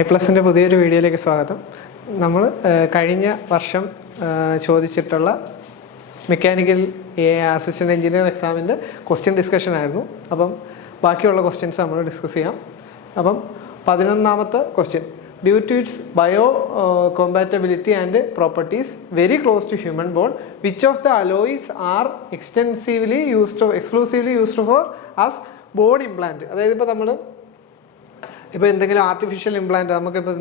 iPlusന്റെ പുതിയൊരു വീഡിയോയിലേക്ക് സ്വാഗതം. നമ്മൾ കഴിഞ്ഞ വർഷം ചോദിച്ചിട്ടുള്ള മെക്കാനിക്കൽ അസിസ്റ്റന്റ് എഞ്ചിനീയർ എക്സാമിൻ്റെ ക്വസ്റ്റ്യൻ ഡിസ്കഷൻ ആയിരുന്നു. അപ്പം ബാക്കിയുള്ള ക്വസ്റ്റ്യൻസ് നമ്മൾ ഡിസ്കസ് ചെയ്യാം. അപ്പം 11ാമത്തെ question, due to its biocompatibility and properties very close to human bone, which of the alloys are extensively exclusively used for as bone implant. അതായത് ഇപ്പോൾ എന്തെങ്കിലും ആർട്ടിഫിഷ്യൽ ഇംപ്ലാന്റ് നമുക്കിപ്പോൾ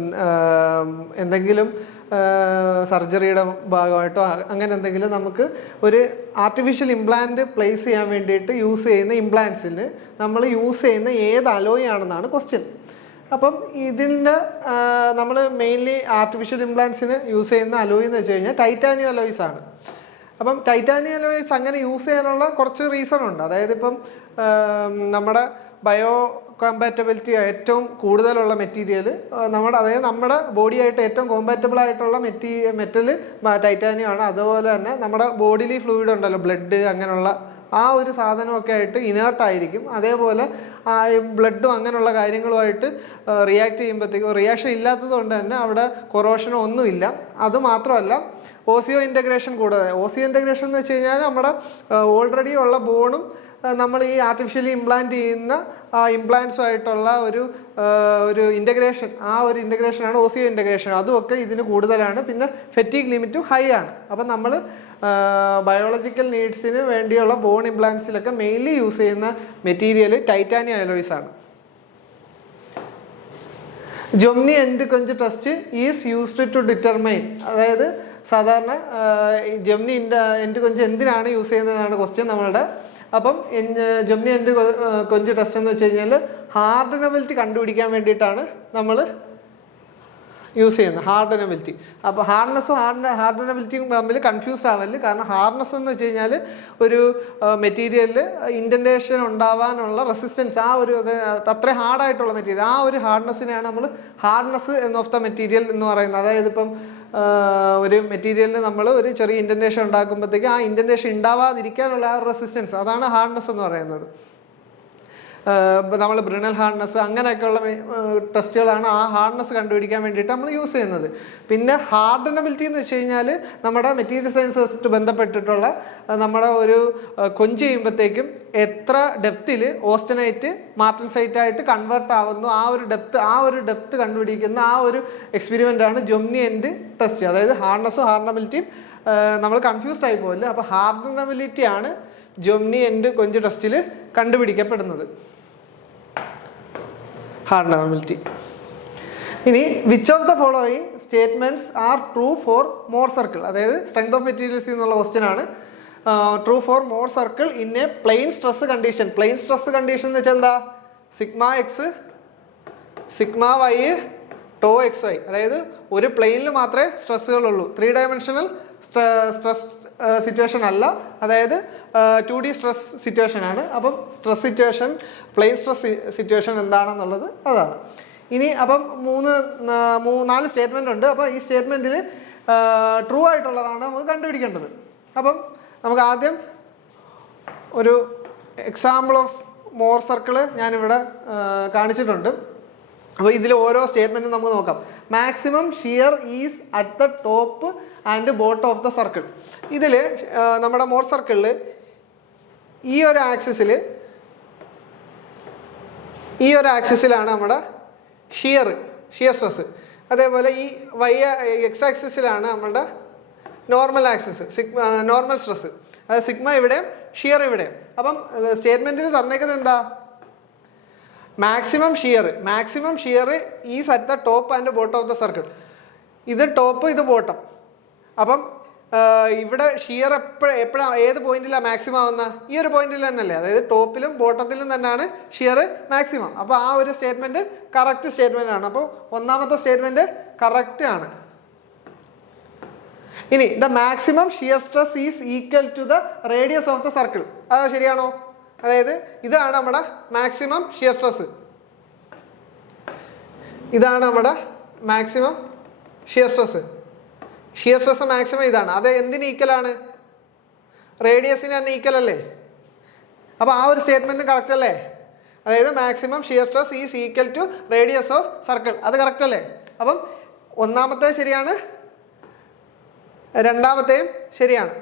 എന്തെങ്കിലും സർജറിയുടെ ഭാഗമായിട്ടോ അങ്ങനെ എന്തെങ്കിലും നമുക്ക് ഒരു ആർട്ടിഫിഷ്യൽ ഇംപ്ലാന്റ് പ്ലേസ് ചെയ്യാൻ വേണ്ടിയിട്ട് യൂസ് ചെയ്യുന്ന ഇംപ്ലാന്റ്സിന് നമ്മൾ യൂസ് ചെയ്യുന്ന ഏത് അലോയ് ആണെന്നാണ് ക്വസ്റ്റ്യൻ. അപ്പം ഇതിൻ്റെ നമ്മൾ മെയിൻലി ആർട്ടിഫിഷ്യൽ ഇംപ്ലാന്റ്സിന് യൂസ് ചെയ്യുന്ന അലോയ് എന്ന് വെച്ച് കഴിഞ്ഞാൽ ടൈറ്റാനിയം അലോയ്സ് ആണ്. അപ്പം ടൈറ്റാനിയം അലോയ്സ് അങ്ങനെ യൂസ് ചെയ്യാനുള്ള കുറച്ച് റീസൺ ഉണ്ട്. അതായത് ഇപ്പം നമ്മുടെ ബയോ കോമ്പാറ്റബിലിറ്റി ഏറ്റവും കൂടുതലുള്ള മെറ്റീരിയൽ നമ്മുടെ ബോഡിയായിട്ട് ഏറ്റവും കോമ്പാറ്റബിൾ ആയിട്ടുള്ള മെറ്റൽ ടൈറ്റാനിയം ആണ്. അതുപോലെ തന്നെ നമ്മുടെ ബോഡിയിലെ ഫ്ലൂയിഡ് ഉണ്ടല്ലോ, ബ്ലഡ് അങ്ങനെയുള്ള ആ ഒരു സാധനമൊക്കെ ആയിട്ട് ഇനേർട്ടായിരിക്കും. അതേപോലെ ബ്ലഡും അങ്ങനെയുള്ള കാര്യങ്ങളുമായിട്ട് റിയാക്ട് ചെയ്യുമ്പോഴത്തേക്കും റിയാക്ഷൻ ഇല്ലാത്തത് കൊണ്ട് തന്നെ അവിടെ കൊറോഷനോ ഒന്നുമില്ല. അതുമാത്രമല്ല ഓസിയോ ഇൻ്റഗ്രേഷൻ കൂടാതെ, ഓസിയോ ഇൻ്റഗ്രേഷൻ എന്ന് വെച്ച് കഴിഞ്ഞാൽ നമ്മുടെ ഓൾറെഡി ഉള്ള ബോണും നമ്മൾ ഈ ആർട്ടിഫിഷ്യലി ഇംപ്ലാന്റ് ചെയ്യുന്ന ആ ഇംപ്ലാന്റ്സുമായിട്ടുള്ള ഒരു ഇൻ്റഗ്രേഷൻ, ആ ഒരു ഇൻ്റഗ്രേഷനാണ് ഓസിയോ ഇൻ്റഗ്രേഷൻ. അതുമൊക്കെ ഇതിന് കൂടുതലാണ്. പിന്നെ ഫെറ്റീഗ് ലിമിറ്റും ഹൈ ആണ്. അപ്പം നമ്മൾ ബയോളജിക്കൽ നീഡ്സിന് വേണ്ടിയുള്ള ബോൺ ഇംപ്ലാന്റ്സിലൊക്കെ മെയിൻലി യൂസ് ചെയ്യുന്ന മെറ്റീരിയൽ ടൈറ്റാനിയം അലോയ്സ് ആണ്. Jominy end quench test is used to determine, അതായത് സാധാരണ ജൊംനി എൻഡ് കൊഞ്ച് എന്തിനാണ് യൂസ് ചെയ്യുന്നതാണ് ക്വസ്റ്റ്യൻ നമ്മളുടെ. അപ്പം ജൊംനി എൻഡ് കൊഞ്ച് ടെസ്റ്റ് എന്ന് വെച്ച് കഴിഞ്ഞാൽ ഹാർഡനബിലിറ്റി കണ്ടുപിടിക്കാൻ വേണ്ടിയിട്ടാണ് നമ്മൾ യൂസ് ചെയ്യുന്നത്, ഹാർഡനബിലിറ്റി. അപ്പോൾ ഹാർഡ്നെസ്സും ഹാർഡനബിലിറ്റിയും തമ്മിൽ കൺഫ്യൂസ്ഡ് ആവല്. കാരണം ഹാർഡ്നെസ് എന്ന് വെച്ച് കഴിഞ്ഞാൽ ഒരു മെറ്റീരിയലിൽ ഇൻഡൻറ്റേഷൻ ഉണ്ടാവാനുള്ള റെസിസ്റ്റൻസ്, ആ ഒരു അത്ര ഹാർഡായിട്ടുള്ള മെറ്റീരിയൽ, ആ ഒരു ഹാർഡ്നെസ്സിനെയാണ് നമ്മൾ ഹാർഡ്നെസ് ഓഫ് ദ മെറ്റീരിയൽ എന്ന് പറയുന്നത്. അതായത് ഇപ്പം ഒരു മെറ്റീരിയലിന് നമ്മൾ ഒരു ചെറിയ ഇൻഡൻറ്റേഷൻ ഉണ്ടാക്കുമ്പോഴത്തേക്ക് ആ ഇൻഡൻറ്റേഷൻ ഉണ്ടാവാതിരിക്കാനുള്ള ആ ഒരു റെസിസ്റ്റൻസ്, അതാണ് ഹാർഡ്നെസ് എന്ന് പറയുന്നത്. നമ്മൾ ബ്രിണൽ ഹാർഡ്നെസ് അങ്ങനെയൊക്കെയുള്ള ടെസ്റ്റുകളാണ് ആ ഹാർഡ്നെസ് കണ്ടുപിടിക്കാൻ വേണ്ടിയിട്ട് നമ്മൾ യൂസ് ചെയ്യുന്നത്. പിന്നെ ഹാർഡനബിലിറ്റി എന്ന് വെച്ച് കഴിഞ്ഞാൽ നമ്മുടെ മെറ്റീരിയൽ സയൻസുമായിട്ട് ബന്ധപ്പെട്ടിട്ടുള്ള നമ്മുടെ ഒരു കൊഞ്ച് ചെയ്യുമ്പോഴത്തേക്കും എത്ര ഡെപ്തിൽ ഓസ്റ്റനൈറ്റ് മാർട്ടൻസൈറ്റ് ആയിട്ട് കൺവേർട്ട് ആവുന്നു, ആ ഒരു ഡെപ്ത് കണ്ടുപിടിക്കുന്ന ആ ഒരു എക്സ്പെരിമെൻ്റ് ആണ് ജൊംനി എൻഡ് ടെസ്റ്റ്. അതായത് ഹാർഡ്നെസ്സും ഹാർഡനബിലിറ്റിയും നമ്മൾ കൺഫ്യൂസ്ഡ് ആയി പോകില്ല. അപ്പോൾ ഹാർഡനബിലിറ്റിയാണ് ജൊംനി എൻഡ് കൊഞ്ച് ടെസ്റ്റിൽ കണ്ടുപിടിക്കപ്പെടുന്നത്, ഹാർഡനബിലിറ്റി. ഇനി which of the following statements are true for Mohr circle, അതായത് സ്ട്രെങ്ത് ഓഫ് മെറ്റീരിയൽസ് എന്നുള്ള ക്വസ്റ്റ്യൻ ആണ്. True for Mohr circle in a plane stress condition. Plane stress condition എന്ന് വെച്ചാൽ എന്താ? Sigma X sigma Y tau X Y. അതായത് ഒരു പ്ലെയിനിൽ മാത്രമേ സ്ട്രെസ്സുകളുള്ളൂ, 3 ഡയമെൻഷണൽ സ്ട്രെസ് സിറ്റുവേഷൻ അല്ല, അതായത് 2D സ്ട്രെസ് സിറ്റുവേഷൻ ആണ്. അപ്പം stress situation, plane stress situation എന്താണെന്നുള്ളത് അതാണ്. ഇനി അപ്പം 4 സ്റ്റേറ്റ്മെൻ്റ് ഉണ്ട്. അപ്പോൾ ഈ സ്റ്റേറ്റ്മെൻറ്റിൽ ട്രൂ ആയിട്ടുള്ളതാണ് നമുക്ക് കണ്ടുപിടിക്കേണ്ടത്. അപ്പം നമുക്ക് ആദ്യം ഒരു എക്സാമ്പിൾ ഓഫ് മോർ സർക്കിൾ ഞാനിവിടെ കാണിച്ചിട്ടുണ്ട്. അപ്പോൾ ഇതിൽ ഓരോ സ്റ്റേറ്റ്മെൻറ്റും നമുക്ക് നോക്കാം. Maximum shear is at the top and bottom of the circle. ഇതിൽ നമ്മുടെ മോർ സർക്കിളിൽ ഈ ഒരു ആക്സിസിലാണ് നമ്മുടെ ഷിയർ സ്ട്രെസ്. അതേപോലെ ഈ എക്സ് ആക്സിസിലാണ് നമ്മുടെ നോർമൽ ആക്സിസ്, നോർമൽ സ്ട്രെസ്. അതായത് സിഗ്മ ഇവിടെ, ഷിയർ ഇവിടെ. അപ്പം സ്റ്റേറ്റ്മെൻറ്റിൽ തന്നേക്കുന്നത് എന്താ? Maximum shear is at the top and bottom of the circle. ഇത് ടോപ്പ്, ഇത് ബോട്ടം. അപ്പം ഇവിടെ ഷിയർ എപ്പോഴാണ് ഏത് പോയിന്റിലാണ് മാക്സിമം ആവുന്ന? ഈ ഒരു പോയിന്റിൽ തന്നെയല്ലേ, അതായത് ടോപ്പിലും ബോട്ടത്തിലും തന്നെയാണ് ഷിയർ മാക്സിമം. അപ്പോൾ ആ ഒരു സ്റ്റേറ്റ്മെന്റ് കറക്റ്റ് സ്റ്റേറ്റ്മെന്റ് ആണ്. അപ്പോൾ 1ാമത്തെ സ്റ്റേറ്റ്മെന്റ് കറക്റ്റ് ആണ്. ഇനി the maximum shear stress is equal to the radius of the circle. അത് ശരിയാണോ? അതായത് ഇതാണ് നമ്മുടെ മാക്സിമം ഷിയർ സ്ട്രെസ്, ഇതാണ് നമ്മുടെ maximum shear stress. Shear stress maximum ഇതാണ്. അത് എന്തിന് ഈക്വലാണ്? റേഡിയസിന് തന്നെ ഈക്വൽ അല്ലേ? അപ്പോൾ ആ ഒരു സ്റ്റേറ്റ്മെന്റ് കറക്റ്റ് അല്ലേ? അതായത് maximum shear stress is equal to radius of circle. അത് കറക്റ്റ് അല്ലേ? അപ്പം ഒന്നാമത്തെ ശരിയാണ്, രണ്ടാമത്തെയും ശരിയാണ്.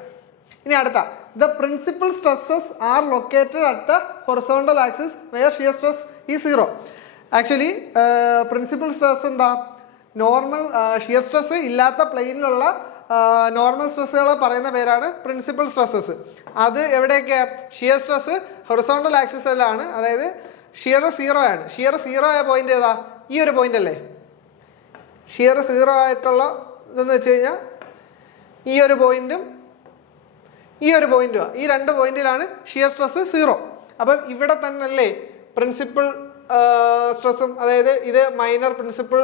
ഇനി അടുത്ത, the principal stresses are located at the horizontal axis where shear stress is 0. Actually principal stress എന്താ? നോർമൽ ഷിയർ സ്ട്രെസ് ഇല്ലാത്ത പ്ലെയിനിലുള്ള നോർമൽ സ്ട്രെസ്സുകളെ പറയുന്ന പേരാണ് പ്രിൻസിപ്പൽ സ്ട്രെസ്സസ്. അത് എവിടെയൊക്കെയാണ്? ഷിയർ സ്ട്രെസ് ഹൊറിസോണ്ടൽ ആക്സിസിലാണ്, അതായത് ഷിയർ 0 ആണ്. ഷിയർ 0 ആയ പോയിന്റ് ഏതാ? ഈ ഒരു പോയിന്റ് അല്ലേ? ഷിയർ 0 ആയിട്ടുള്ള ഇതെന്ന് വെച്ച് കഴിഞ്ഞാൽ ഈ ഒരു പോയിന്റും ഈ ഒരു പോയിന്റുമാണ്. ഈ രണ്ട് പോയിന്റിലാണ് ഷിയർ സ്ട്രെസ് 0. അപ്പം ഇവിടെ തന്നെ അല്ലേ പ്രിൻസിപ്പൽ സ്ട്രെസ്സും, അതായത് ഇത് മൈനർ പ്രിൻസിപ്പൽ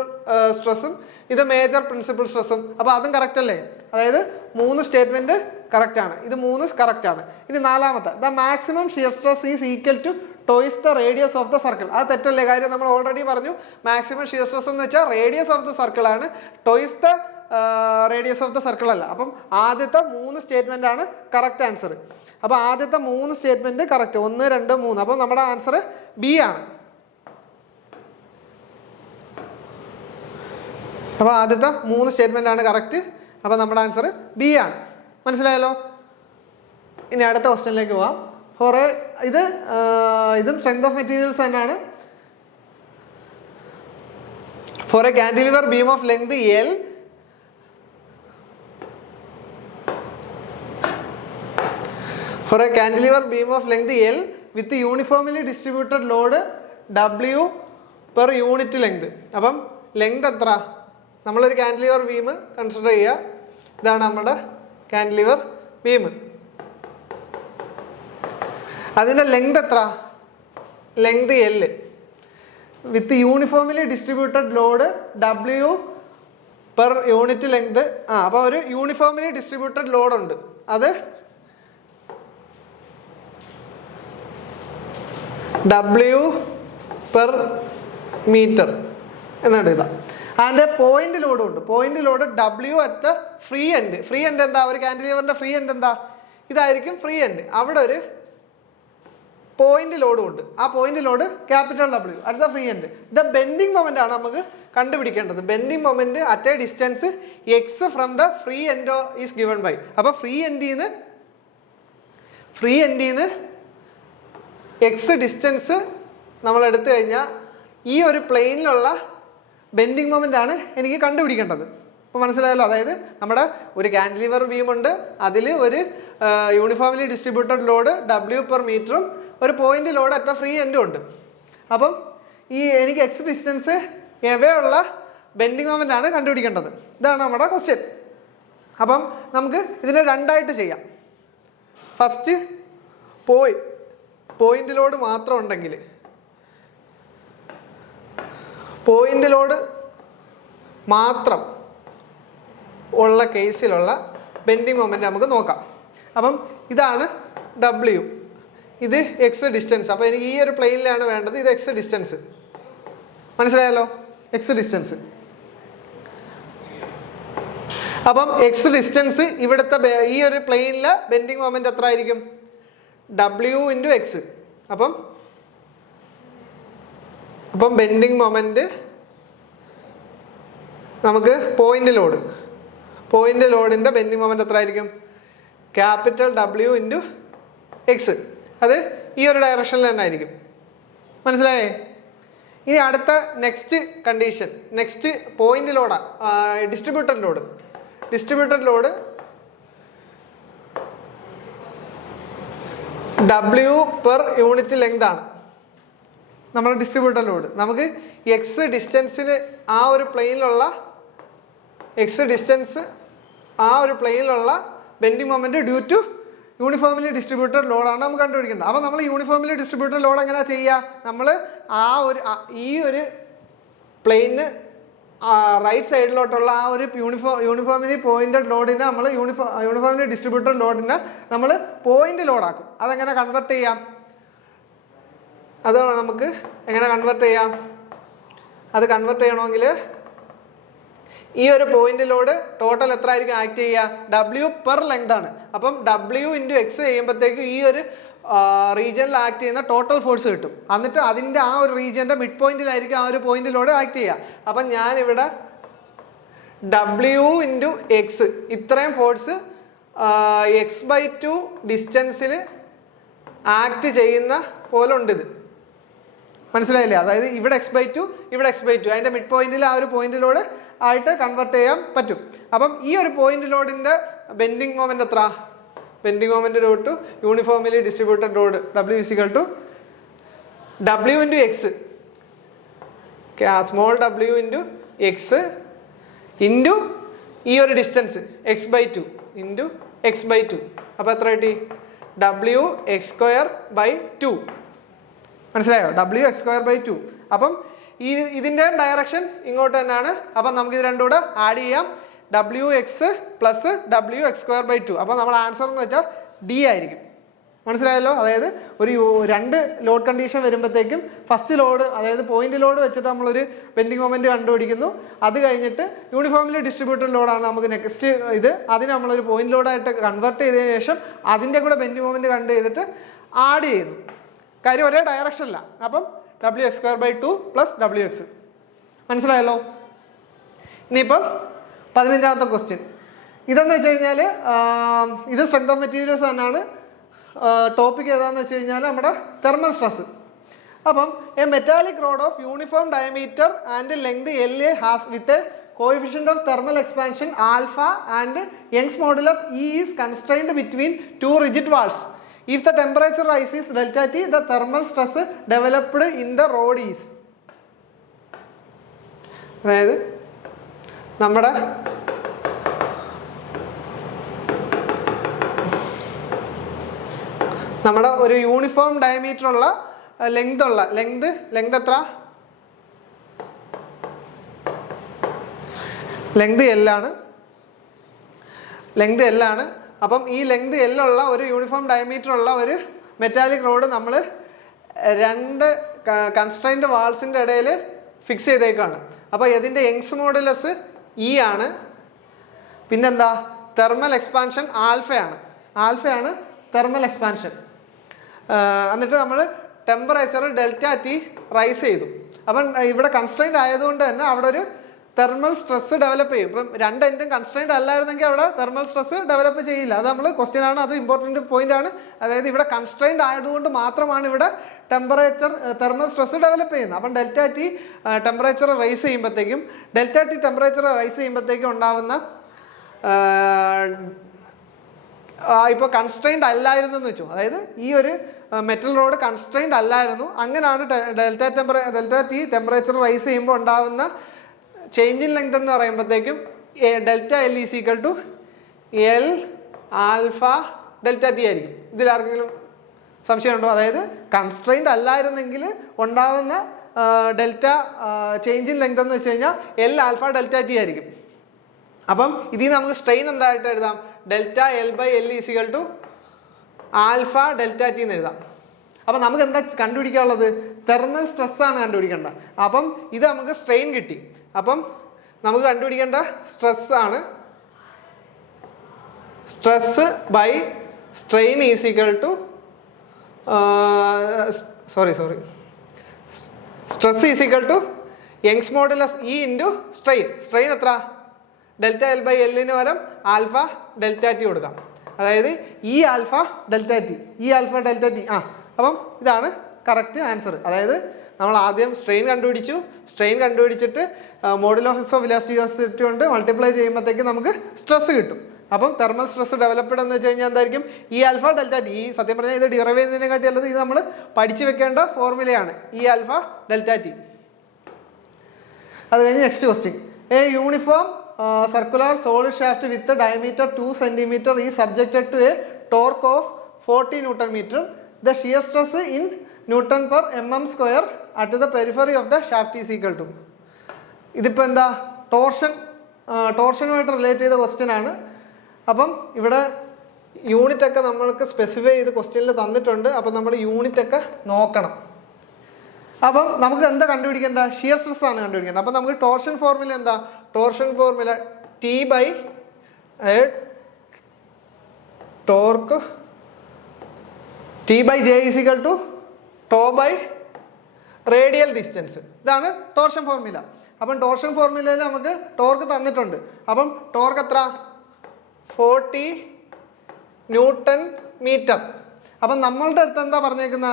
സ്ട്രെസ്സും ഇത് മേജർ പ്രിൻസിപ്പൽ സ്ട്രെസ്സും. അപ്പോൾ അതും കറക്റ്റ് അല്ലേ? അതായത് 3 സ്റ്റേറ്റ്മെന്റ് കറക്റ്റ് ആണ്. ഇത് 3 കറക്റ്റ് ആണ്. ഇനി നാലാമത്തെ, the maximum shear stress is equal to twice the radius of the circle. അത് തെറ്റല്ലേ? കാര്യം നമ്മൾ ഓൾറെഡി പറഞ്ഞു, മാക്സിമം ഷിയർ സ്ട്രെസ് എന്ന് വെച്ചാൽ റേഡിയസ് ഓഫ് ദ സർക്കിൾ ആണ്, toys the radius of the circle അല്ല. അപ്പം ആദ്യത്തെ 3 സ്റ്റേറ്റ്മെന്റ് ആണ് കറക്റ്റ് ആൻസർ. അപ്പോൾ ആദ്യത്തെ 3 സ്റ്റേറ്റ്മെന്റ് കറക്റ്റ്, 1, 2, 3. അപ്പോൾ നമ്മുടെ ആൻസർ ബി ആണ്. അപ്പോൾ ആദ്യത്തെ 3 സ്റ്റേറ്റ്മെന്റ് ആണ് കറക്റ്റ്. അപ്പോൾ നമ്മുടെ ആൻസർ ബി ആണ്. മനസ്സിലായല്ലോ? ഇനി അടുത്ത ക്വസ്റ്റ്യനിലേക്ക് പോവാം. ഇതും സ്ട്രെങ്ത് ഓഫ് മെറ്റീരിയൽസ് തന്നെയാണ്. For a cantilever beam of length L for a cantilever beam of length L with uniformly distributed load W per unit length. അപ്പം ലെങ്ത് എത്ര? നമ്മളൊരു കാന്റിലിവർ ബീം കൺസിഡർ ചെയ്യുക. ഇതാണ് നമ്മുടെ കാന്റിലിവർ ബീം. അതിൻ്റെ length എത്ര? Length L with uniformly distributed load W per unit length. അപ്പോൾ ഒരു യൂണിഫോംലി ഡിസ്ട്രിബ്യൂട്ടഡ് ലോഡ് ഉണ്ട്, അത് W പെർ മീറ്റർ എന്നാണ് ഇതാ. അതിൻ്റെ പോയിന്റ് ലോഡും ഉണ്ട്. Point load W at the free end. Free end എന്താ? ഒരു കാന്റിലിവറിന്റെ ഫ്രീ എൻഡ് എന്താ? ഇതായിരിക്കും ഫ്രീ എൻഡ്. അവിടെ ഒരു പോയിന്റ് ലോഡും ഉണ്ട്. ആ point load capital W at the free end. The bending moment ആണ് നമുക്ക് കണ്ടുപിടിക്കേണ്ടത്. Bending moment at a distance x from the free end is given by. അപ്പൊ ഫ്രീ എൻഡിന്ന് എക്സ് ഡിസ്റ്റൻസ് നമ്മൾ എടുത്തു കഴിഞ്ഞാൽ ഈ ഒരു പ്ലെയിനിലുള്ള ബെൻഡിങ് മൊമെന്റ് ആണ് എനിക്ക് കണ്ടുപിടിക്കേണ്ടത്. അപ്പോൾ മനസ്സിലായല്ലോ? അതായത് നമ്മുടെ ഒരു കാന്റിലിവർ ബീം ഉണ്ട്, അതിൽ ഒരു uniformly distributed load W per മീറ്ററും ഒരു പോയിന്റ് ലോഡ് അറ്റ് ഫ്രീ എൻഡും ഉണ്ട്. അപ്പം എനിക്ക് എക്സ് ഡിസ്റ്റൻസ് എവയുള്ള ബെൻഡിങ് മൊമെന്റ് ആണ് കണ്ടുപിടിക്കേണ്ടത്. ഇതാണ് നമ്മുടെ ക്വസ്റ്റ്യൻ. അപ്പം നമുക്ക് ഇതിനെ രണ്ടായിട്ട് ചെയ്യാം. ഫസ്റ്റ് പോയിന്റ് ലോഡ് മാത്രം ഉണ്ടെങ്കിൽ, പോയിന്റ് ലോഡ് മാത്രം ഉള്ള കേസിലുള്ള ബെൻഡിങ് മൊമെന്റ് നമുക്ക് നോക്കാം. അപ്പം ഇതാണ് W, ഇത് എക്സ് ഡിസ്റ്റൻസ്. അപ്പോൾ എനിക്ക് ഈ ഒരു പ്ലെയിനിലാണ് വേണ്ടത്. ഇത് എക്സ് ഡിസ്റ്റൻസ്. മനസ്സിലായല്ലോ? X distance. അപ്പം എക്സ് ഡിസ്റ്റൻസ് ഇവിടുത്തെ ഈ ഒരു പ്ലെയിനിലെ ബെൻഡിങ് മൊമെന്റ് എത്ര ആയിരിക്കും? W into X. അപ്പം ബെൻഡിങ് മൊമെന്റ് നമുക്ക് പോയിന്റ് ലോഡിന്റെ ബെൻഡിങ് മൊമെന്റ് എത്ര ആയിരിക്കും? Capital W into X. അത് ഈ ഒരു ഡയറക്ഷനിൽ തന്നെ ആയിരിക്കും. മനസ്സിലായേ? ഇനി അടുത്ത നെക്സ്റ്റ് കണ്ടീഷൻ, നെക്സ്റ്റ് പോയിന്റ് ലോഡാ, distributed load W per unit length ആണ് നമ്മുടെ ഡിസ്ട്രിബ്യൂട്ടഡ് ലോഡ്. നമുക്ക് എക്സ് ഡിസ്റ്റൻസിൽ ആ ഒരു പ്ലെയിനിലുള്ള bending moment due to uniformly distributed ലോഡാണ് നമുക്ക് കണ്ടുപിടിക്കേണ്ടത്. അപ്പോൾ നമ്മൾ യൂണിഫോംലി ഡിസ്ട്രിബ്യൂട്ടഡ് ലോഡ് എങ്ങനെയാ ചെയ്യുക? നമ്മൾ ഈ ഒരു പ്ലെയിന് റൈറ്റ് സൈഡിലോട്ടുള്ള ആ ഒരു യൂണിഫോംലി പോയിന്റഡ് ലോഡിനെ നമ്മൾ യൂണിഫോംലി ഡിസ്ട്രിബ്യൂട്ടഡ് ലോഡിനെ നമ്മൾ പോയിന്റ് ലോഡാക്കും. അതെങ്ങനെ കൺവെർട്ട് ചെയ്യാം? അത് നമുക്ക് എങ്ങനെ കൺവെർട്ട് ചെയ്യാം? അത് കൺവെർട്ട് ചെയ്യണമെങ്കിൽ ഈ ഒരു പോയിന്റ് ലോഡ് ടോട്ടൽ എത്ര ആയിരിക്കും ആക്ട് ചെയ്യുക? W പെർ ലെങ്ത് ആണ്. അപ്പം W ഇൻറ്റു എക്സ് ചെയ്യുമ്പോഴത്തേക്കും ഈ ഒരു റീജിയനിൽ ആക്ട് ചെയ്യുന്ന ടോട്ടൽ ഫോഴ്സ് കിട്ടും. എന്നിട്ട് അതിൻ്റെ ആ ഒരു റീജിയൻ്റെ മിഡ് പോയിന്റിലായിരിക്കും ആ ഒരു പോയിന്റിലൂടെ ആക്ട് ചെയ്യുക. അപ്പം ഞാനിവിടെ W ഇൻറ്റു എക്സ് ഇത്രയും ഫോഴ്സ് x/2 ഡിസ്റ്റൻസിൽ ആക്ട് ചെയ്യുന്ന പോലെ ഉണ്ട്. ഇത് മനസ്സിലായില്ലേ? അതായത് ഇവിടെ x/2 ഇവിടെ x/2 അതിൻ്റെ മിഡ് പോയിന്റിൽ ആ ഒരു പോയിന്റിലൂടെ ആയിട്ട് കൺവേർട്ട് ചെയ്യാൻ പറ്റും. അപ്പം ഈ ഒരു പോയിന്റ് ലോഡിൻ്റെ ബെൻഡിങ് മൊമെന്റ് എത്ര? Bending moment load to uniformly distributed load W = W into X, small w into X into ഈ ഒരു ഡിസ്റ്റൻസ് x/2 ഇൻറ്റു x/2. അപ്പോൾ എത്ര കിട്ടി? W(x²/2). മനസ്സിലായോ? W(x²/2). അപ്പം ഇതിൻ്റെ ഡയറക്ഷൻ ഇങ്ങോട്ട് തന്നെയാണ്. അപ്പം നമുക്ക് ഇത് രണ്ടും കൂടെ ആഡ് ചെയ്യാം. WX plus W(x²/2). അപ്പോൾ നമ്മുടെ ആൻസർ എന്ന് വെച്ചാൽ D ആയിരിക്കും. മനസ്സിലായല്ലോ? അതായത് ഒരു രണ്ട് ലോഡ് കണ്ടീഷൻ വരുമ്പോഴത്തേക്കും ഫസ്റ്റ് ലോഡ്, അതായത് പോയിന്റ് ലോഡ് വെച്ചിട്ട് നമ്മളൊരു ബെൻഡിങ് മൊമെന്റ് കണ്ടുപിടിക്കുന്നു. അത് കഴിഞ്ഞിട്ട് യൂണിഫോംലി ഡിസ്ട്രിബ്യൂട്ടഡ് ലോഡാണ് നമുക്ക് നെക്സ്റ്റ് ഇത്. അതിന് നമ്മളൊരു പോയിന്റ് ലോഡായിട്ട് കൺവേർട്ട് ചെയ്തതിന് ശേഷം അതിൻ്റെ കൂടെ ബെൻഡിങ് മൊമെന്റ് കണ്ട് ചെയ്തിട്ട് ആഡ് ചെയ്യുന്നു. കാര്യം ഒരേ ഡയറക്ഷനില്ല. അപ്പം W(x²/2) പ്ലസ് WX. മനസ്സിലായല്ലോ? ഇനിയിപ്പം 15ാമത്തെ ക്വസ്റ്റ്യൻ. ഇതെന്ന് വെച്ച് കഴിഞ്ഞാൽ ഇത് സ്ട്രെങ്ത് ഓഫ് മെറ്റീരിയൽസ് തന്നെയാണ്. ടോപ്പിക് ഏതാണെന്ന് വെച്ച് കഴിഞ്ഞാൽ നമ്മുടെ തെർമൽ സ്ട്രെസ്. അപ്പം a metallic rod of uniform diameter and length L has with a coefficient of thermal expansion alpha and Young's modulus E is constrained between two rigid walls. If the temperature rises delta T, the thermal stress developed in the rod is. അതായത് നമ്മുടെ ഒരു uniform diameter ഉള്ള length എത്ര? Length L ആണ്. അപ്പം ഈ length L ഉള്ള ഒരു യൂണിഫോം ഡയമീറ്റർ ഉള്ള ഒരു മെറ്റാലിക് റോഡ് നമ്മൾ രണ്ട് കൺസ്ട്രെയിൻഡ് വാൾസിൻ്റെ ഇടയിൽ ഫിക്സ് ചെയ്തേക്കാണ്. അപ്പോൾ ഇതിൻ്റെ യങ്സ് മോഡുലസ് E ആണ്. പിന്നെന്താ? തെർമൽ എക്സ്പാൻഷൻ ആൽഫയാണ് തെർമൽ എക്സ്പാൻഷൻ. എന്നിട്ട് നമ്മൾ ടെമ്പറേച്ചർ ഡെൽറ്റ T റൈസ് ചെയ്തു. അപ്പം ഇവിടെ കൺസ്ട്രെയിൻഡ് ആയതുകൊണ്ട് തന്നെ അവിടെ ഒരു തെർമൽ സ്ട്രെസ് ഡെവലപ്പ് ചെയ്യും. ഇപ്പം രണ്ട് എൻഡും കൺസ്ട്രെയിൻഡ് അല്ലായിരുന്നെങ്കിൽ അവിടെ തെർമൽ സ്ട്രെസ് ഡെവലപ്പ് ചെയ്യില്ല. അത് നമ്മൾ ക്വസ്റ്റ്യൻ ആണ്, അത് ഇമ്പോർട്ടൻറ്റ് പോയിന്റ് ആണ്. അതായത് ഇവിടെ കൺസ്ട്രെയിൻഡ് ആയതുകൊണ്ട് മാത്രമാണ് ഇവിടെ തെർമൽ സ്ട്രെസ് ഡെവലപ്പ് ചെയ്യുന്നത്. അപ്പം ഡെൽറ്റ T ടെമ്പറേച്ചർ റൈസ് ചെയ്യുമ്പോഴത്തേക്കും ഉണ്ടാവുന്ന ഇപ്പോൾ കൺസ്ട്രെയിൻഡ് അല്ലായിരുന്നു എന്ന് വെച്ചു. അതായത് ഈ ഒരു മെറ്റൽ റോഡ് കൺസ്ട്രെയിൻഡ് അല്ലായിരുന്നു. അങ്ങനെയാണ് ഡെൽറ്റ T ടെമ്പറേച്ചർ റൈസ് ചെയ്യുമ്പോൾ ഉണ്ടാവുന്ന ചേഞ്ച് ഇൻ ലെങ്ത് എന്ന് പറയുമ്പോഴത്തേക്കും delta L = L alpha delta T ആയിരിക്കും. ഇതിലാർക്കെങ്കിലും സംശയമുണ്ടോ? അതായത് കൺസ്ട്രെയിൻഡ് അല്ലായിരുന്നെങ്കിൽ ഉണ്ടാവുന്ന ഡെൽറ്റ ചേഞ്ച് ഇൻ ലെങ്ത് എന്ന് വെച്ച് കഴിഞ്ഞാൽ L ആൽഫ ഡെൽറ്റ T ആയിരിക്കും. അപ്പം ഇതിൽ നമുക്ക് സ്ട്രെയിൻ എന്തായിട്ട് എഴുതാം? Delta L/L = alpha delta T എന്ന് എഴുതാം. അപ്പം നമുക്ക് എന്താ കണ്ടുപിടിക്കാനുള്ളത്? തെർമൽ സ്ട്രെസ് ആണ് കണ്ടുപിടിക്കേണ്ടത്. അപ്പം ഇത് നമുക്ക് സ്ട്രെയിൻ കിട്ടി. അപ്പം നമുക്ക് കണ്ടുപിടിക്കേണ്ട സ്ട്രെസ് ആണ് stress by strain = stress Young's modulus E into strain എത്ര? ഡെൽറ്റ L/L പകരം ആൽഫ ഡെൽറ്റ T കൊടുക്കാം. അതായത് E ആൽഫ ഡെൽറ്റ T. അപ്പം ഇതാണ് കറക്റ്റ് ആൻസർ. അതായത് നമ്മൾ ആദ്യം സ്ട്രെയിൻ കണ്ടുപിടിച്ചിട്ട് മോഡുലസ് ഓഫ് ഇലാസ്റ്റിസിറ്റി കൊണ്ട് മൾട്ടിപ്ലൈ ചെയ്യുമ്പോഴത്തേക്ക് നമുക്ക് സ്ട്രെസ് കിട്ടും. അപ്പം തെർമൽ സ്ട്രെസ് ഡെവലപ്ഡ് എന്ന് വെച്ച് കഴിഞ്ഞാൽ എന്തായിരിക്കും? E alpha delta T. ഈ സത്യം പറഞ്ഞാൽ ഇത് ഡിറൈവ് ചെയ്യുന്നതിനെക്കാട്ടി അല്ലത് ഇത് നമ്മൾ പഠിച്ചു വെക്കേണ്ട ഫോർമുലയാണ്. E alpha delta T. അത് കഴിഞ്ഞ് next question. A uniform circular solid shaft with the diameter 2 cm is subjected to a torque of 40 Nm. The shear stress in Newton per mm² at the periphery of the shaft is equal to. ഇതിപ്പോൾ എന്താ? ടോർഷനുമായിട്ട് relate ചെയ്ത question ആണ്. അപ്പം ഇവിടെ unit ഒക്കെ നമ്മൾക്ക് specify ചെയ്ത് ക്വസ്റ്റ്യനിൽ തന്നിട്ടുണ്ട്. അപ്പം നമ്മൾ യൂണിറ്റ് ഒക്കെ നോക്കണം. അപ്പം നമുക്ക് എന്താ കണ്ടുപിടിക്കേണ്ട? ഷിയർ സ്ട്രെസ് ആണ് കണ്ടുപിടിക്കേണ്ടത്. അപ്പം നമുക്ക് ടോർഷൻ ഫോർമുല എന്താ? Torsion formula T by J is equal to tau by radial distance. ഇതാണ് ടോർഷൻ ഫോർമുല. അപ്പം ടോർഷൻ ഫോർമുലയിൽ നമുക്ക് ടോർക്ക് തന്നിട്ടുണ്ട്. അപ്പം ടോർക്ക് എത്ര? 40 ന്യൂട്ടൺ മീറ്റർ. അപ്പം നമ്മളുടെ അടുത്ത് എന്താ പറഞ്ഞേക്കുന്ന?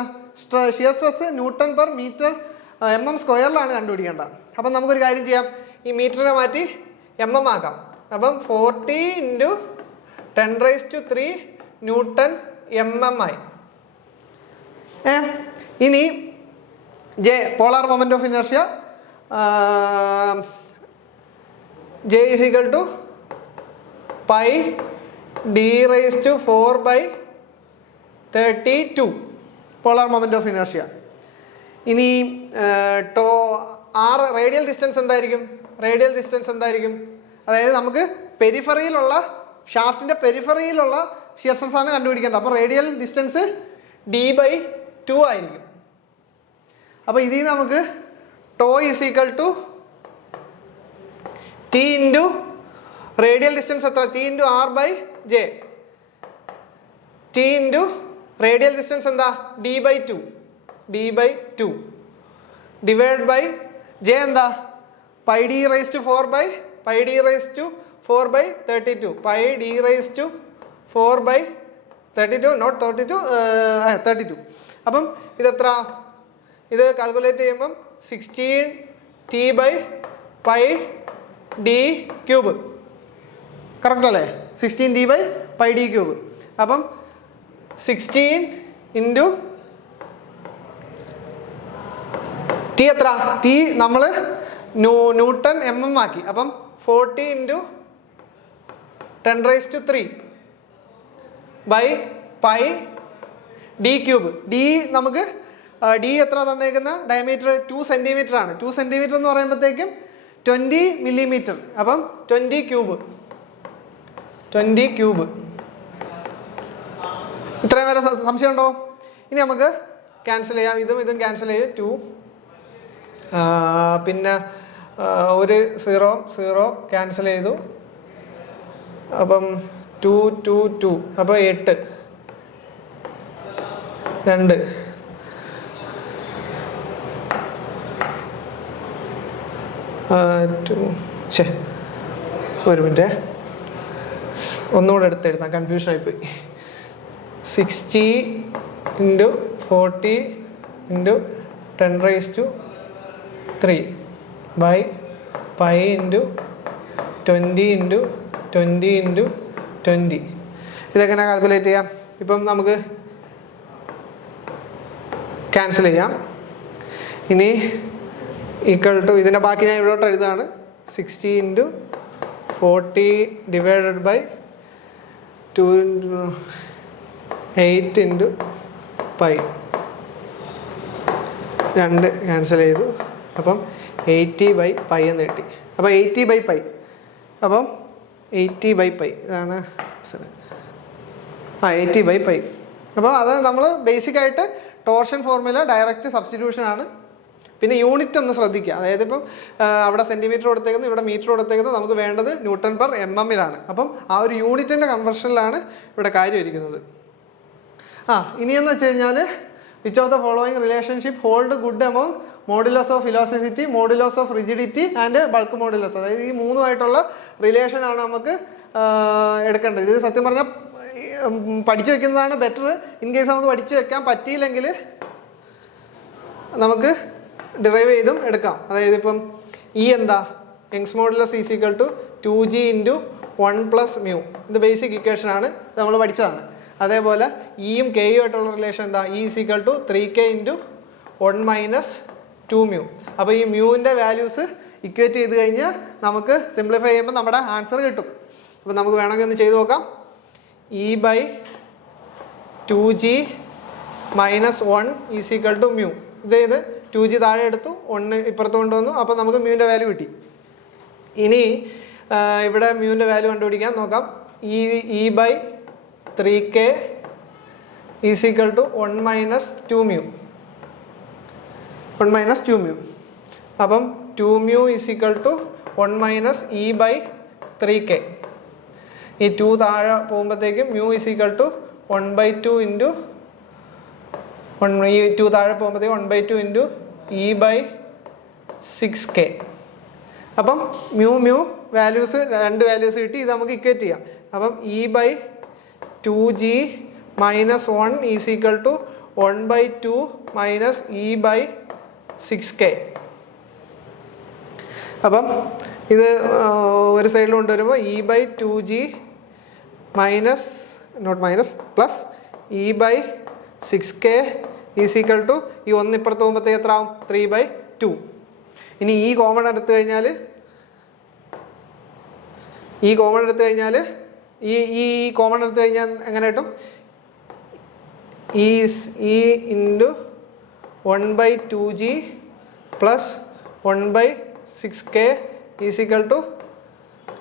Shear stress newton per metre mm² കണ്ടുപിടിക്കേണ്ടത്. അപ്പം നമുക്കൊരു കാര്യം ചെയ്യാം, ഈ മീറ്ററിനെ മാറ്റി ആക്കാം. അപ്പം 40 × 10⁻³ ന്യൂട്ടൺ ആയി. ഇനി J polar moment of inertia J is equal to πd⁻⁴/32 polar moment of inertia. ഇനി ആർ റേഡിയൽ ഡിസ്റ്റൻസ് എന്തായിരിക്കും? അതായത് നമുക്ക് പെരിഫറിയിലുള്ള ഷാഫ്റ്റിന്റെ പെരിഫറിയിലുള്ള ഷിയർ സ്ട്രെസ് ആണ് കണ്ടുപിടിക്കേണ്ടത്. അപ്പോൾ റേഡിയൽ ഡിസ്റ്റൻസ് d/2 ആയിരിക്കും. അപ്പോൾ ഇതിൽ നമുക്ക് tau is equal to T into radial distance എത്ര? T into r/j. T into radial distance എന്താ? d/2 ഡിവൈഡ് ബൈ ജെ എന്താ? πd⁻⁴/32 πd⁻⁴/32 not 32. അപ്പം ഇതെത്ര? ഇത് കാൽക്കുലേറ്റ് ചെയ്യുമ്പം 16t/πd³ കറക്റ്റ് അല്ലേ? 16t/πd³. അപ്പം 16 ഇൻറ്റു ടി എത്ര? ടി നമ്മൾ ന്യൂട്ടൺ ആക്കി. അപ്പം 40 × 10⁻³ ബൈ πd³. ഡി നമുക്ക് ഡി എത്ര തന്നേക്കുന്ന? ഡയമീറ്റർ 2 സെന്റിമീറ്റർ ആണ്. 2 സെന്റിമീറ്റർ എന്ന് പറയുമ്പോഴത്തേക്കും 20 മില്ലിമീറ്റർ. അപ്പം 20 ക്യൂബ്. ഇത്രയും വരെ സംശയം ഉണ്ടോ? ഇനി നമുക്ക് ക്യാൻസൽ ചെയ്യാം. ഇതും ക്യാൻസൽ ചെയ്ത് 2 പിന്നെ ഒരു 0 ക്യാൻസൽ ചെയ്തു. അപ്പം 2 അപ്പോൾ 8 2 ഒരു മിനിറ്റ് ഒന്നുകൂടെ എടുത്തെഴുതാം, കൺഫ്യൂഷൻ ആയിപ്പോയി. 60 × 40 × 10⁻³ ബൈ π × 20 × 20 × 20. ഇതെങ്ങനെ കാൽക്കുലേറ്റ് ചെയ്യാം? ഇപ്പം നമുക്ക് ക്യാൻസൽ ചെയ്യാം. ഇനി ഈക്വൽ ടു ഇതിൻ്റെ ബാക്കി ഞാൻ ഇവിടോട്ട് എഴുതാണ്. 60 × 40 ഡിവൈഡഡ് ബൈ 2 × 8 × π 2 ക്യാൻസൽ ചെയ്തു. അപ്പം 80/π എന്ന് കിട്ടി. അപ്പം 80/π. അപ്പം 80/π ഇതാണ് 80/π. അപ്പോൾ അത് നമ്മൾ ബേസിക്കായിട്ട് ടോർഷൻ ഫോർമുല ഡയറക്റ്റ് സബ്സ്റ്റിറ്റ്യൂഷൻ ആണ്. പിന്നെ യൂണിറ്റ് ഒന്ന് ശ്രദ്ധിക്കുക. അതായത് ഇപ്പം അവിടെ സെൻറ്റിമീറ്റർ കൊടുത്തേക്കുന്നു, ഇവിടെ മീറ്റർ കൊടുത്തേക്കുന്നു. നമുക്ക് വേണ്ടത് ന്യൂട്ടൺ പെർ mm-ലാണ്. അപ്പം ആ ഒരു യൂണിറ്റിൻ്റെ കൺവെർഷനിലാണ് ഇവിടെ കാര്യം ഇരിക്കുന്നത്. ഇനിയെന്ന് വെച്ച് കഴിഞ്ഞാൽ which of the following relationship hold good among modulus of elasticity, modulus of rigidity and bulk modulus. അതായത് ഈ മൂന്നുമായിട്ടുള്ള റിലേഷനാണ് നമുക്ക് എടുക്കേണ്ടത്. ഇത് സത്യം പറഞ്ഞാൽ പഠിച്ചു വെക്കുന്നതാണ് ബെറ്റർ. ഇൻ കേസ് നമുക്ക് പഠിച്ചു വെക്കാൻ പറ്റിയില്ലെങ്കിൽ നമുക്ക് ഡിറൈവ് ചെയ്തും എടുക്കാം. അതായത് ഇപ്പം ഇ എന്താ? Young's modulus is equal to 2g × 1 + μ. ഇത് ബേസിക് ഇക്വേഷൻ ആണ്, നമ്മൾ പഠിച്ചതാണ്. അതേപോലെ ഇയും കെയും ആയിട്ടുള്ള റിലേഷൻ എന്താ? E is equal to 3k × 1 - 2μ. അപ്പോൾ ഈ മ്യൂവിൻ്റെ വാല്യൂസ് ഇക്വേറ്റ് ചെയ്ത് കഴിഞ്ഞാൽ നമുക്ക് സിംപ്ലിഫൈ ചെയ്യുമ്പോൾ നമ്മുടെ ആൻസർ കിട്ടും. അപ്പോൾ നമുക്ക് വേണമെങ്കിൽ ഒന്ന് ചെയ്ത് നോക്കാം. E/2g - 1 is equal to μ. ഇത് 2g താഴെ എടുത്തു, 1 ഇപ്പുറത്ത് കൊണ്ടുവന്നു. അപ്പോൾ നമുക്ക് മ്യൂവിൻ്റെ വാല്യൂ കിട്ടി. ഇനി ഇവിടെ മ്യൂവിൻ്റെ വാല്യൂ കണ്ടുപിടിക്കാൻ നോക്കാം. E/3k is equal to 1 - 2μ. 1 - 2μ. അപ്പം 2μ ഈസ് ഈക്വൽ ടു 1 - E/3k. ഈ 2 താഴെ പോകുമ്പോഴത്തേക്കും μ ഈസ് ഈക്വൽ ടു 1/2 × ഈ 2 താഴെ പോകുമ്പോഴത്തേക്ക് 1/2 ഇൻറ്റു E/6K. അപ്പം മ്യൂ വാല്യൂസ് 2 വാല്യൂസ് കിട്ടി. ഇത് നമുക്ക് ഇക്വേറ്റ് ചെയ്യാം. അപ്പം E/2G - 1 is equal to 1/2 minus E/6K. അപ്പം ഇത് ഒരു സൈഡിൽ കൊണ്ടുവരുമ്പോൾ E/2G minus not minus plus E/6K is equal to ഈ 1 ഇപ്പുറത്ത് പോകുമ്പോഴത്തേക്ക് എത്ര ആവും? 3/2. ഇനി ഈ കോമൺ എടുത്തു കഴിഞ്ഞാൽ എങ്ങനെ കിട്ടും? E into 1/2G plus 1/6K is equal to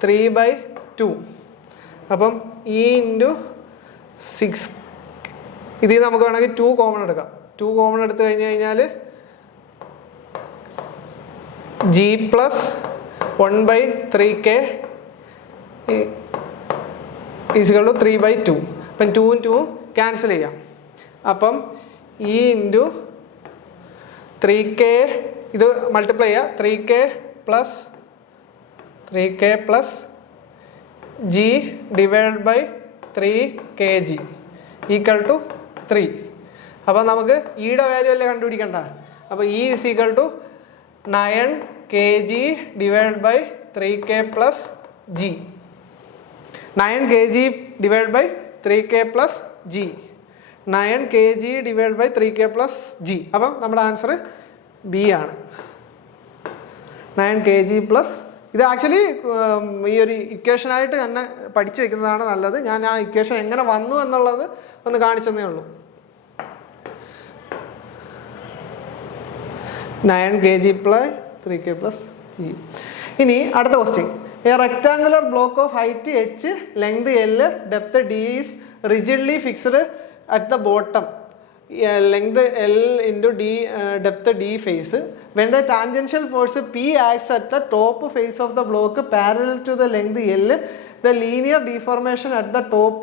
3/2. അപ്പം E ഇൻറ്റു 6 ഇതിൽ നമുക്ക് വേണമെങ്കിൽ 2 കോമൺ എടുക്കാം. 2 കോമൺ എടുത്തു കഴിഞ്ഞാൽ G plus 1/3K is equal to 3/2. അപ്പം 2ഉം 2ഉം ക്യാൻസൽ ചെയ്യാം. അപ്പം E ഇൻറ്റു 3K ഇത് മൾട്ടിപ്ലൈ ചെയ്യുക. 3K plus G divide by 3kg equal to 3. അപ്പം നമുക്ക് ഈയുടെ വാല്യൂ അല്ലേ കണ്ടുപിടിക്കണ്ട. അപ്പോൾ E is equal to 9kg divide by 3K plus G. 9kg divide by 3K plus G. 9kg divide by 3K plus G. അപ്പം നമ്മുടെ answer B ആണ്. 9kg plus ഇത് ആക്ച്വലി ഈ ഒരു ഇക്വേഷനായിട്ട് തന്നെ പഠിച്ചു വെക്കുന്നതാണ് നല്ലത്. ഞാൻ ആ ഇക്വേഷൻ എങ്ങനെ വന്നു എന്നുള്ളത് ഒന്ന് കാണിച്ചെന്നേ ഉള്ളൂ. 9kg plus 3K plus G. ഇനി അടുത്ത question. A rectangular block of height h, length L, depth D is rigidly fixed at the bottom. Length L into D, depth D face. When the tangential force P acts at the top face of the block parallel to the length L, the linear deformation at the top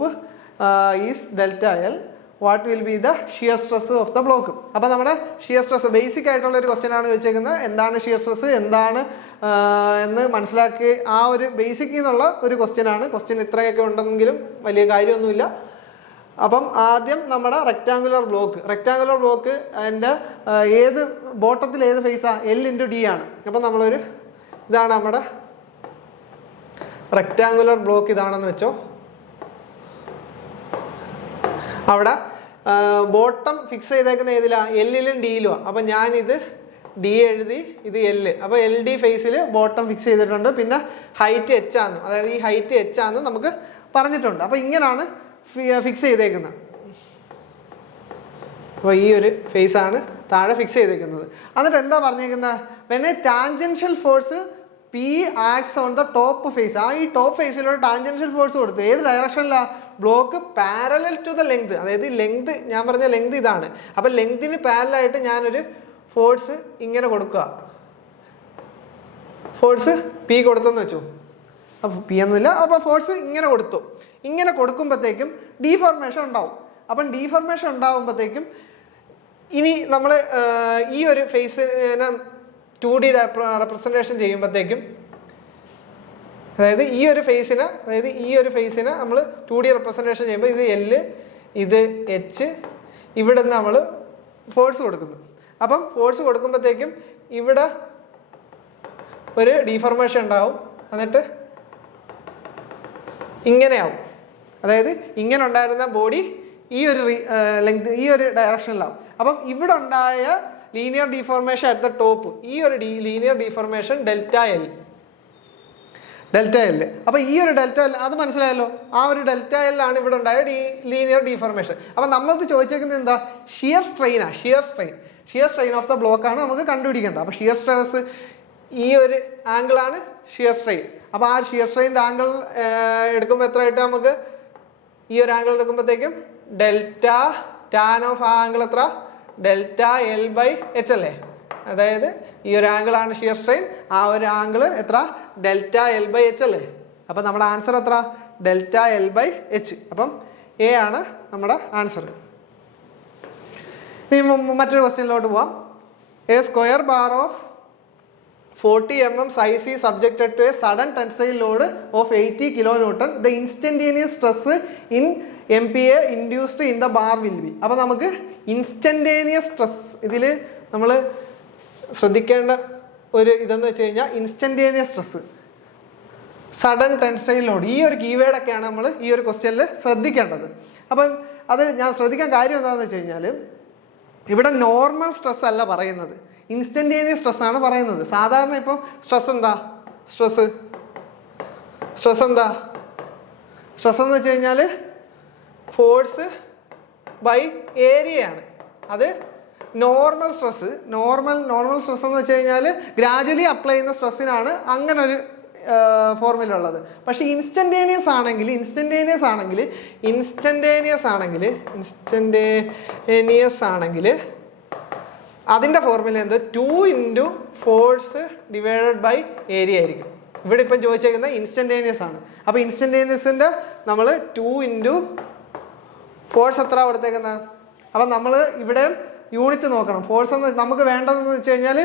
is delta L. What will be the shear stress of the block? അപ്പോൾ നമ്മുടെ shear stress basic ആയിട്ടുള്ള ഒരു question ആണ് ചോദിച്ചേക്കുന്നത്. എന്താണ് shear stress, എന്താണ് എന്ന് മനസ്സിലാക്കി ആ ഒരു ബേസിക് എന്നുള്ള ഒരു ക്വസ്റ്റ്യൻ ആണ്. ക്വസ്റ്റ്യൻ ഇത്രയൊക്കെ ഉണ്ടെങ്കിലും വലിയ കാര്യമൊന്നുമില്ല. അപ്പം ആദ്യം നമ്മുടെ റെക്ടാങ്കുലർ ബ്ലോക്ക് അതിൻ്റെ ഏത് ബോട്ടത്തിൽ ഏത് ഫേസാണ്? L ഇൻറ്റു D ആണ്. അപ്പം നമ്മളൊരു ഇതാണ് നമ്മുടെ റെക്ടാങ്കുലർ ബ്ലോക്ക് ഇതാണെന്ന് വെച്ചോ. അവിടെ ബോട്ടം ഫിക്സ് ചെയ്തേക്കുന്ന ഏതിലാണ്? L-ലും D-ലും. അപ്പം ഞാനിത് D എഴുതി, ഇത് L. അപ്പോൾ LD ഫേസിൽ ബോട്ടം ഫിക്സ് ചെയ്തിട്ടുണ്ട്. പിന്നെ ഹൈറ്റ് h ആണ്, അതായത് ഈ ഹൈറ്റ് h ആണ് നമുക്ക് പറഞ്ഞിട്ടുണ്ട്. അപ്പോൾ ഇങ്ങനെയാണ് ഫിക്സ് ചെയ്തേക്കുന്നത്. അപ്പോൾ ഈ ഒരു ഫേസ് ആണ് താഴെ ഫിക്സ് ചെയ്തേക്കുന്നത്. എന്നിട്ട് എന്താ പറഞ്ഞേക്കുന്നത്? When a tangential force P acts on the top face. ആ ഈ ടോപ്പ് ഫേസിലൂടെ ടാൻജൻഷ്യൽ ഫോഴ്സ് കൊടുത്തു. ഏത് ഡയറക്ഷനിലാണ്? Block parallel to the length. അതായത് ലെങ്ത്, ഞാൻ പറഞ്ഞ ലെങ്ത് ഇതാണ്. അപ്പം ലെങ്തിന് പാരലായിട്ട് ഞാനൊരു ഫോഴ്സ് ഇങ്ങനെ കൊടുക്കുക. ഫോഴ്സ് P കൊടുത്തെന്ന് വെച്ചു. അപ്പോൾ P ഒന്നുമില്ല. അപ്പോൾ ഫോഴ്സ് ഇങ്ങനെ കൊടുത്തു. ഇങ്ങനെ കൊടുക്കുമ്പോഴത്തേക്കും ഡീഫോർമേഷൻ ഉണ്ടാവും. അപ്പം ഡീഫോർമേഷൻ ഉണ്ടാകുമ്പോഴത്തേക്കും ഇനി നമ്മൾ ഈ ഒരു ഫേസിനെ 2D റെപ്രസെൻറ്റേഷൻ ചെയ്യുമ്പോഴത്തേക്കും, അതായത് ഈ ഒരു ഫേസിനെ നമ്മൾ 2D റെപ്രസെൻറ്റേഷൻ ചെയ്യുമ്പോൾ ഇത് L, ഇത് H, ഇവിടെ നിന്ന് നമ്മൾ ഫോഴ്സ് കൊടുക്കുന്നു. അപ്പം ഫോഴ്സ് കൊടുക്കുമ്പോഴത്തേക്കും ഇവിടെ ഒരു ഡീഫോർമേഷൻ ഉണ്ടാവും. എന്നിട്ട് ഇങ്ങനെയാവും. അതായത് ഇങ്ങനെ ഉണ്ടായിരുന്ന ബോഡി ഈ ഒരു ലെങ്ത് ഈ ഒരു ഡയറക്ഷനിലാവും. അപ്പം ഇവിടെ ഉണ്ടായ linear deformation at the top, ഈ ഒരു ലീനിയർ ഡീഫോർമേഷൻ ഡെൽറ്റ എൽ. അപ്പോൾ ഈ ഒരു ഡെൽറ്റ എൽ അത് മനസ്സിലായല്ലോ. ആ ഒരു ഡെൽറ്റ എൽ ആണ് ഇവിടെ ഉണ്ടായ ലീനിയർ ഡീഫോർമേഷൻ. അപ്പം നമ്മൾക്ക് ചോദിച്ചേക്കുന്നത് എന്താ? ഷിയർ സ്ട്രെയിനാണ്. Shear strain of the block ആണ് നമുക്ക് കണ്ടുപിടിക്കേണ്ടത്. അപ്പോൾ ഷിയർ സ്ട്രെസ് ഈ ഒരു ആംഗിളാണ് ഷിയർ സ്ട്രെയിൻ. അപ്പോൾ ആ ഷിയർ സ്ട്രെയിൻ്റെ ആംഗിൾ എടുക്കുമ്പോൾ എത്ര കിട്ടും നമുക്ക്? ഈ ഒരു ആംഗിൾ എടുക്കുമ്പോഴത്തേക്കും ഡെൽറ്റ ടാൻ ഓഫ് ആ ആംഗിൾ എത്ര? ഡെൽറ്റ എൽ ബൈ എച്ച് അല്ലേ? അതായത് ഈ ഒരു ആംഗിൾ ആണ് ഷിയർ സ്ട്രെയിൻ. ആ ഒരു ആംഗിൾ എത്ര? ഡെൽറ്റ എൽ ബൈ എച്ച് അല്ലേ? അപ്പം നമ്മുടെ ആൻസർ എത്ര? Delta L by H. അപ്പം എ ആണ് നമ്മുടെ ആൻസർ. മറ്റൊരു ക്വസ്റ്റ്യനിലോട്ട് പോവാം. A square bar of 40 mm size is subjected to a sudden tensile load of 80 kN. The instantaneous stress in MPa induced in the bar will be. അപ്പോൾ നമുക്ക് instantaneous stress ഇതിൽ നമ്മൾ ശ്രദ്ധിക്കേണ്ട ഒരു ഇതെന്ന് വെച്ച് കഴിഞ്ഞാൽ instantaneous stress, sudden tensile load, ഈ ഒരു കീവേഡൊക്കെയാണ് നമ്മൾ ഈ ഒരു ക്വസ്റ്റ്യനിൽ ശ്രദ്ധിക്കേണ്ടത്. അപ്പം അത് ഞാൻ ശ്രദ്ധിക്കാൻ കാര്യം എന്താണെന്ന് വെച്ച് കഴിഞ്ഞാൽ ഇവിടെ നോർമൽ സ്ട്രെസ് അല്ല പറയുന്നത്, ഇൻസ്റ്റൻറ്റേനിയസ് സ്ട്രെസ് ആണ് പറയുന്നത്. സാധാരണ ഇപ്പം സ്ട്രെസ് എന്താ, സ്ട്രെസ് എന്ന് വെച്ച് കഴിഞ്ഞാൽ ഫോഴ്സ് ബൈ ഏരിയയാണ്. അത് നോർമൽ സ്ട്രെസ് എന്ന് വെച്ച് കഴിഞ്ഞാൽ ഗ്രാജുവലി അപ്ലൈ ചെയ്യുന്ന സ്ട്രെസ്സിനാണ് അങ്ങനെ ഒരു ഫോർമുല ഉള്ളത്. പക്ഷേ ഇൻസ്റ്റൻറ്റേനിയസ് ആണെങ്കിൽ അതിൻ്റെ ഫോർമുല എന്ത്, 2 × ഫോഴ്സ് ഡിവൈഡഡ് ബൈ ഏരിയ ആയിരിക്കും. ഇവിടെ ഇപ്പം ചോദിച്ചേക്കുന്ന ഇൻസ്റ്റൻറ്റേനിയസ് ആണ്. അപ്പോൾ ഇൻസ്റ്റൻറ്റേനിയസിൻ്റെ നമ്മൾ 2 × ഫോഴ്സ് എത്ര കൊടുത്തേക്കുന്നത്. അപ്പം നമ്മൾ ഇവിടെ യൂണിറ്റ് നോക്കണം. ഫോഴ്സ് എന്ന് നമുക്ക് വേണ്ടതെന്ന് വെച്ച് കഴിഞ്ഞാൽ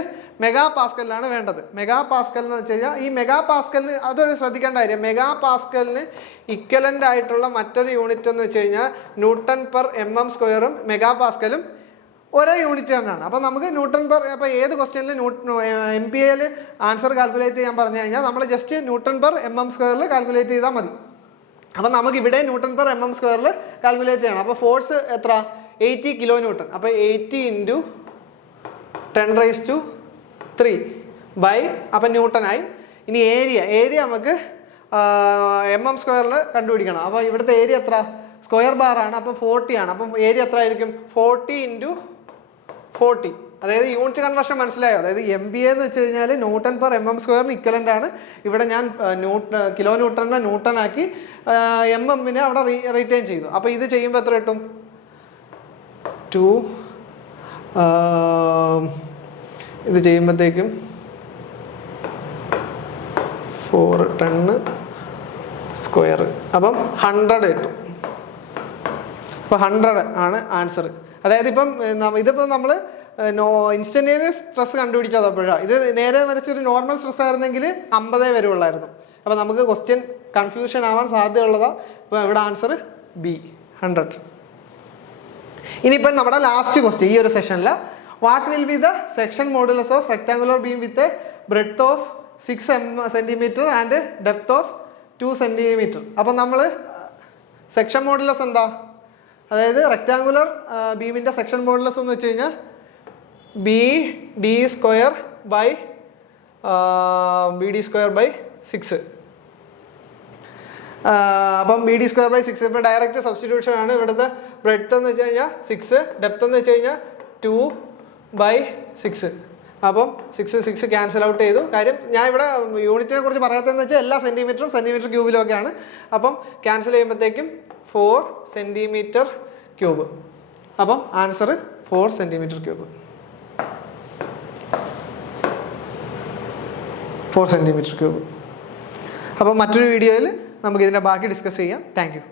മെഗാ പാസ്കലിലാണ് വേണ്ടത്. മെഗാ പാസ്കൽ എന്ന് വെച്ച് കഴിഞ്ഞാൽ ഈ മെഗാ പാസ്കലിന് അതൊരു ശ്രദ്ധിക്കേണ്ട കാര്യം, മെഗാ പാസ്കലിന് ഇക്വലൻ്റ് ആയിട്ടുള്ള മറ്റൊരു യൂണിറ്റ് എന്ന് വെച്ച് കഴിഞ്ഞാൽ Nm/mm²ഉം മെഗാ പാസ്കലും ഒരേ യൂണിറ്റ് തന്നെയാണ്. അപ്പോൾ നമുക്ക് അപ്പോൾ ഏത് ക്വസ്റ്റ്യനിൽ MPAയിൽ ആൻസർ കാൽക്കുലേറ്റ് ചെയ്യാൻ പറഞ്ഞു കഴിഞ്ഞാൽ നമ്മൾ ജസ്റ്റ് Nm/mm² കാൽക്കുലേറ്റ് ചെയ്താൽ മതി. അപ്പം നമുക്ക് ഇവിടെ Nm/mm² കാൽക്കുലേറ്റ് ചെയ്യണം. അപ്പോൾ ഫോഴ്സ് എത്ര, 80 kN. അപ്പോൾ 80 × 10⁻³ ബൈ, അപ്പം ന്യൂട്ടനായി. ഇനി ഏരിയ നമുക്ക് mm² കണ്ടുപിടിക്കണം. അപ്പോൾ ഇവിടുത്തെ ഏരിയ എത്ര, സ്ക്വയർ ബാർ ആണ്, അപ്പം 40 ആണ്. അപ്പം ഏരിയ എത്ര ആയിരിക്കും, 40 × 40. അതായത് യൂണിറ്റ് കൺവേർഷൻ മനസ്സിലായോ? അതായത് MPA എന്ന് വെച്ച് കഴിഞ്ഞാൽ Nm/mm² ഇക്വലൻ്റ് ആണ്. ഇവിടെ ഞാൻ കിലോ ന്യൂട്ടനെ ന്യൂട്ടനാക്കി mm-നെ അവിടെ റീറ്റെയിൻ ചെയ്തു. അപ്പോൾ ഇത് ചെയ്യുമ്പോൾ എത്ര കിട്ടും, 2 ഇത് ചെയ്യുമ്പോഴത്തേക്കും 410². അപ്പം 100 കിട്ടും. അപ്പോൾ 100 ആണ് ആൻസർ. അതായത് ഇപ്പം ഇതിപ്പോൾ നമ്മൾ ഇൻസ്റ്റൻറ്റേനിയസ് സ്ട്രെസ് കണ്ടുപിടിച്ചപ്പോഴാണ്. ഇത് നേരെ വരച്ചൊരു നോർമൽ സ്ട്രെസ് ആയിരുന്നെങ്കിൽ 50 വരുള്ളായിരുന്നു. അപ്പോൾ നമുക്ക് ക്വസ്റ്റ്യൻ കൺഫ്യൂഷൻ ആവാൻ സാധ്യതയുള്ളതാണ്. ഇപ്പോൾ ഇവിടെ ആൻസർ ബി, 100. ഇനിയിപ്പം നമ്മുടെ ലാസ്റ്റ് ക്വസ്റ്റ്യൻ ഈ ഒരു സെഷനിൽ, what will be the section modulus of rectangular beam with breadth of 6 cm and depth of 2 cm. അപ്പം നമ്മൾ സെക്ഷൻ മോഡുലസ് എന്താ, അതായത് റെക്ടാങ്കുലർ ബീമിൻ്റെ സെക്ഷൻ മോഡുലസ് എന്ന് വെച്ച് കഴിഞ്ഞാൽ BD²/6. അപ്പം BD²/6 ഇപ്പോൾ ഡയറക്റ്റ് സബ്സ്റ്റിറ്റ്യൂഷൻ ആണ്. ഇവിടുത്തെ ബ്രെഡ്ത്ത് എന്ന് വെച്ച് കഴിഞ്ഞാൽ 6, ഡെപ്ത് എന്ന് വെച്ച് കഴിഞ്ഞാൽ 2/6. അപ്പം 6 ക്യാൻസൽ ഔട്ട് ചെയ്തു. കാര്യം ഞാൻ ഇവിടെ യൂണിറ്റിനെ കുറിച്ച് പറയാത്തതെന്ന് വെച്ചാൽ എല്ലാ സെൻറ്റിമീറ്റർ ക്യൂബിലൊക്കെയാണ്. അപ്പം ക്യാൻസൽ ചെയ്യുമ്പോഴത്തേക്കും 4 cm³. അപ്പം ആൻസർ 4 cm³. 4 cm³. അപ്പം മറ്റൊരു വീഡിയോയിൽ നമുക്ക് ഇതിൻ്റെ ബാക്കി ഡിസ്കസ് ചെയ്യാം. Thank you.